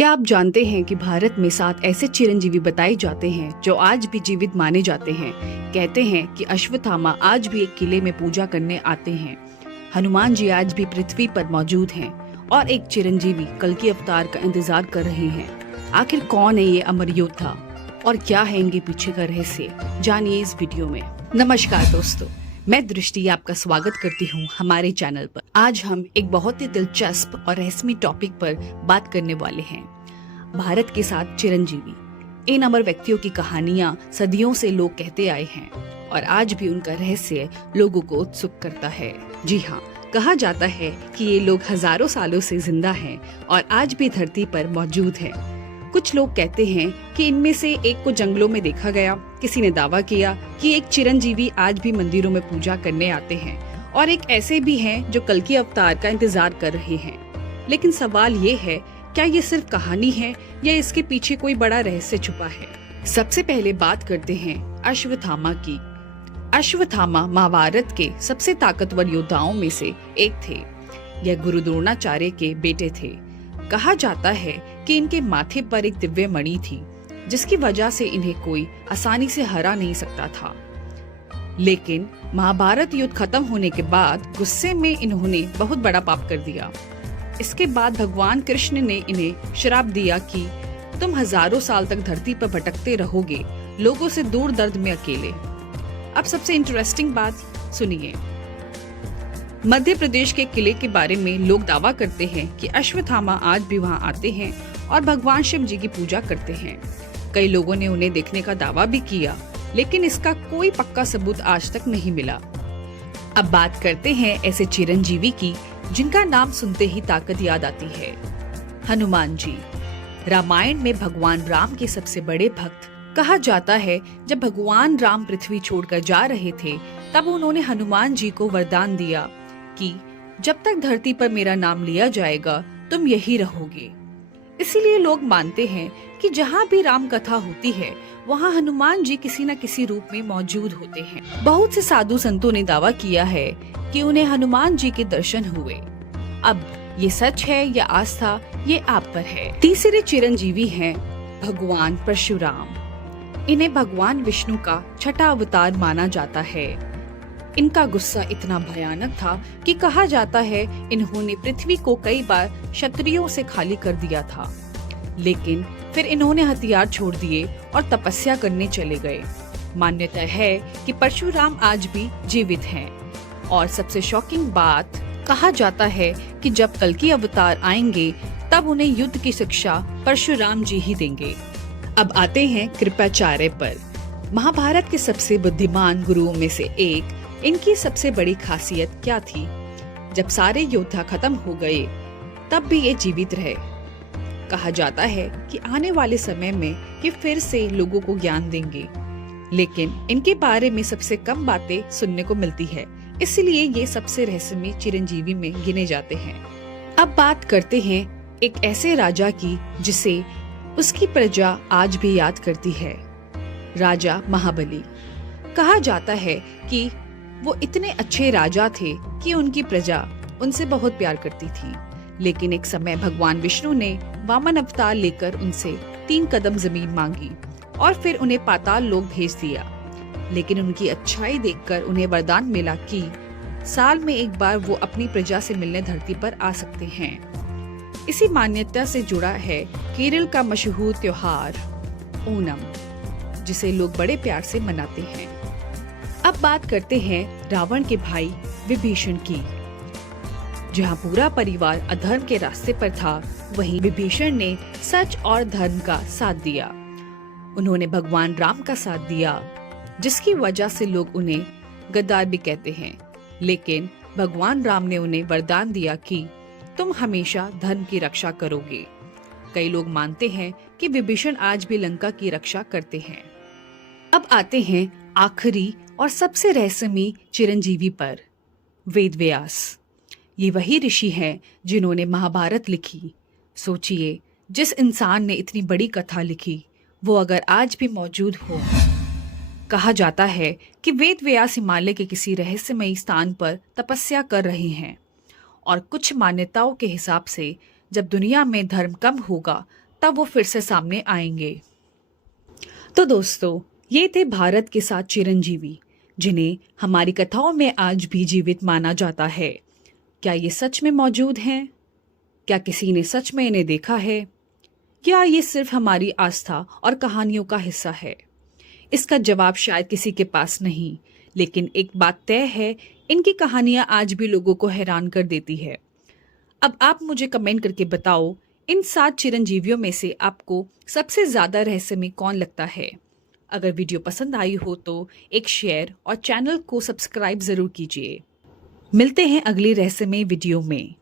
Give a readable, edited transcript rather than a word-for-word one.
क्या आप जानते हैं कि भारत में 7 ऐसे चिरंजीवी बताए जाते हैं जो आज भी जीवित माने जाते हैं। कहते हैं कि अश्वत्थामा आज भी एक किले में पूजा करने आते हैं। हनुमान जी आज भी पृथ्वी पर मौजूद हैं और एक चिरंजीवी कल्कि अवतार का इंतजार कर रहे हैं। आखिर कौन है ये अमर योद्धा और क्या है इनके पीछे का रहस्य, जानिए इस वीडियो में। नमस्कार दोस्तों, मैं दृष्टि आपका स्वागत करती हूँ हमारे चैनल पर। आज हम एक बहुत ही दिलचस्प और रहस्यमय टॉपिक पर बात करने वाले हैं। भारत के 7 चिरंजीवी। इन अमर व्यक्तियों की कहानियां सदियों से लोग कहते आए हैं और आज भी उनका रहस्य लोगों को उत्सुक करता है। जी हाँ, कहा जाता है कि ये लोग हजारों सालों से जिंदा हैं और आज भी धरती पर मौजूद हैं। कुछ लोग कहते हैं कि इनमें से एक को जंगलों में देखा गया। किसी ने दावा किया कि एक चिरंजीवी आज भी मंदिरों में पूजा करने आते हैं और एक ऐसे भी हैं जो कल्कि अवतार का इंतजार कर रहे हैं। लेकिन सवाल ये है, क्या ये सिर्फ कहानी है या इसके पीछे कोई बड़ा रहस्य छुपा है? सबसे पहले बात करते हैं अश्वत्थामा की। अश्वत्थामा महाभारत के सबसे ताकतवर योद्धाओं में से एक थे। यह गुरु द्रोणाचार्य के बेटे थे। कहा जाता है कि इनके माथे पर एक दिव्य मणि थी जिसकी वजह से इन्हें कोई आसानी से हरा नहीं सकता था। लेकिन महाभारत युद्ध खत्म होने के बाद गुस्से में इन्होंने बहुत बड़ा पाप कर दिया। इसके बाद भगवान कृष्ण ने इन्हें श्राप दिया कि तुम हजारों साल तक धरती पर भटकते रहोगे, लोगों से दूर दर्द में अकेले। अब सबसे इंटरेस्टिंग बात सुनिए। मध्य प्रदेश के किले के बारे में लोग दावा करते हैं कि अश्वत्थामा आज भी वहां आते हैं और भगवान शिव जी की पूजा करते हैं। कई लोगों ने उन्हें देखने का दावा भी किया, लेकिन इसका कोई पक्का सबूत आज तक नहीं मिला। अब बात करते हैं ऐसे चिरंजीवी की जिनका नाम सुनते ही ताकत याद आती है। हनुमान जी। रामायण में भगवान राम के सबसे बड़े भक्त। कहा जाता है जब भगवान राम पृथ्वी छोड़कर जा रहे थे तब उन्होंने हनुमान जी को वरदान दिया कि जब तक धरती पर मेरा नाम लिया जाएगा तुम यही रहोगे। इसीलिए लोग मानते हैं कि जहाँ भी राम कथा होती है वहाँ हनुमान जी किसी न किसी रूप में मौजूद होते हैं। बहुत से साधु संतों ने दावा किया है कि उन्हें हनुमान जी के दर्शन हुए। अब ये सच है या आस्था, ये आप पर है। तीसरे चिरंजीवी हैं भगवान परशुराम। इन्हें भगवान विष्णु का छठा अवतार माना जाता है। इनका गुस्सा इतना भयानक था कि कहा जाता है इन्होंने पृथ्वी को कई बार क्षत्रियों से खाली कर दिया था, लेकिन फिर इन्होंने हथियार छोड़ दिए और तपस्या करने चले गए। मान्यता है कि परशुराम आज भी जीवित हैं। और सबसे शॉकिंग बात, कहा जाता है कि जब कल्कि अवतार आएंगे तब उन्हें युद्ध की शिक्षा परशुराम जी ही देंगे। अब आते हैं कृपाचार्य पर। महाभारत के सबसे बुद्धिमान गुरुओं में से एक। इनकी सबसे बड़ी खासियत क्या थी? जब सारे योद्धा खत्म हो गए तब भी ये जीवित रहे। कहा जाता है कि आने वाले समय में ये फिर से लोगों को ज्ञान देंगे, लेकिन इनके बारे में सबसे कम बातें सुनने को मिलती है, इसलिए ये सबसे रहस्यमय चिरंजीवी में गिने जाते हैं। अब बात करते हैं एक ऐसे राजा की जिसे उसकी प्रजा आज भी याद करती है, राजा महाबली। कहा जाता है कि वो इतने अच्छे राजा थे कि उनकी प्रजा उनसे बहुत प्यार करती थी। लेकिन एक समय भगवान विष्णु ने वामन अवतार लेकर उनसे 3 कदम जमीन मांगी और फिर उन्हें पाताल लोक भेज दिया। लेकिन उनकी अच्छाई देखकर उन्हें वरदान मिला कि साल में एक बार वो अपनी प्रजा से मिलने धरती पर आ सकते हैं। इसी मान्यता से जुड़ा है केरल का मशहूर त्योहार ओणम, जिसे लोग बड़े प्यार से मनाते हैं। अब बात करते हैं रावण के भाई विभीषण की। जहां पूरा परिवार अधर्म के रास्ते पर था, वहीं विभीषण ने सच और धर्म का साथ दिया। उन्होंने भगवान राम का साथ दिया, जिसकी वजह से लोग उन्हें गद्दार भी कहते हैं। लेकिन भगवान राम ने उन्हें वरदान दिया कि तुम हमेशा धर्म की रक्षा करोगे। कई लोग मानते हैं कि विभीषण आज भी लंका की रक्षा करते हैं। अब आते हैं आखिरी और सबसे रहस्यमय चिरंजीवी पर, वेद व्यास। ये वही ऋषि हैं जिन्होंने महाभारत लिखी। सोचिए, जिस इंसान ने इतनी बड़ी कथा लिखी वो अगर आज भी मौजूद हो। कहा जाता है कि वेद व्यास हिमालय के किसी रहस्यमयी स्थान पर तपस्या कर रहे हैं और कुछ मान्यताओं के हिसाब से जब दुनिया में धर्म कम होगा तब वो फिर से सामने आएंगे। तो दोस्तों, ये थे भारत के 7 चिरंजीवी जिन्हें हमारी कथाओं में आज भी जीवित माना जाता है। क्या ये सच में मौजूद हैं? क्या किसी ने सच में इन्हें देखा है, या ये सिर्फ हमारी आस्था और कहानियों का हिस्सा है? इसका जवाब शायद किसी के पास नहीं, लेकिन एक बात तय है, इनकी कहानियां आज भी लोगों को हैरान कर देती है। अब आप मुझे कमेंट करके बताओ, इन 7 चिरंजीवियों में से आपको सबसे ज्यादा रहस्यमय कौन लगता है? अगर वीडियो पसंद आई हो तो एक शेयर और चैनल को सब्सक्राइब जरूर कीजिए। मिलते हैं अगली रहस्यमय वीडियो में।